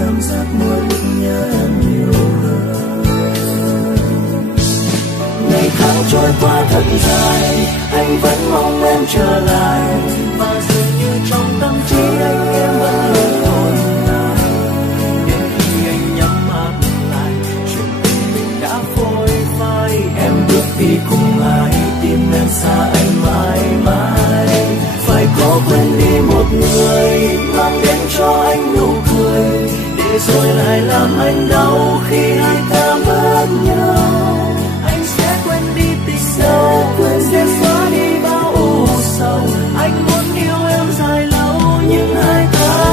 cảm giác mỗi lúc nhớ em nhiều hơn. Ngày tháng trôi qua thật dài, anh vẫn mong em trở lại, và dường như trong tâm trí anh em vẫn luôn tồn tại. Đến khi anh nhắm mắt lại, chuyện tình mình đã phôi phai. Em bước đi cùng ai, tim em xa anh mãi mãi. Phải có quên đi một người, mang đến cho anh nụ cười, để rồi lại làm anh đau khi hai ta mất nhau. Anh sẽ quên đi tình sâu, sẽ xóa đi bao u sầu. Anh muốn yêu em dài lâu nhưng hai ta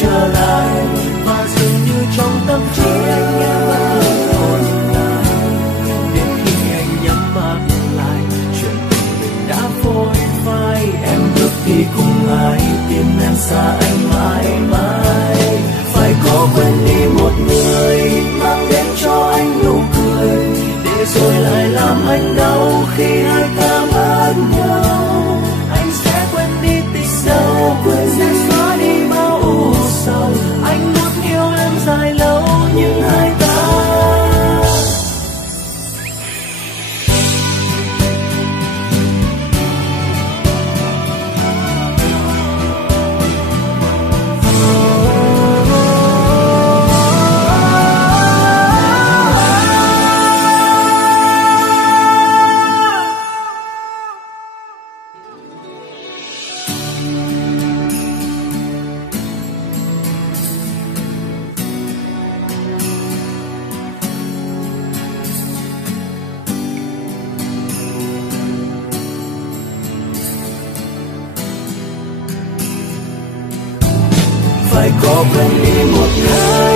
trở lại, và dường như trong tâm trí anh em vẫn luôn tồn tại. Đến khi anh nhắm mắt lại, chuyện tình mình đã phôi phai. Em bước đi cùng ai, tim em xa anh mãi mãi. Phải có quên đi một người, mang đến cho anh nụ cười, để rồi lại làm anh đau khi hai ta mất nhau. Anh sẽ quên đi tình sâu, sẽ xóa đi bao u sầu. Anh muốn yêu em dài lâu nhưng hai ta phải có quên đi một người.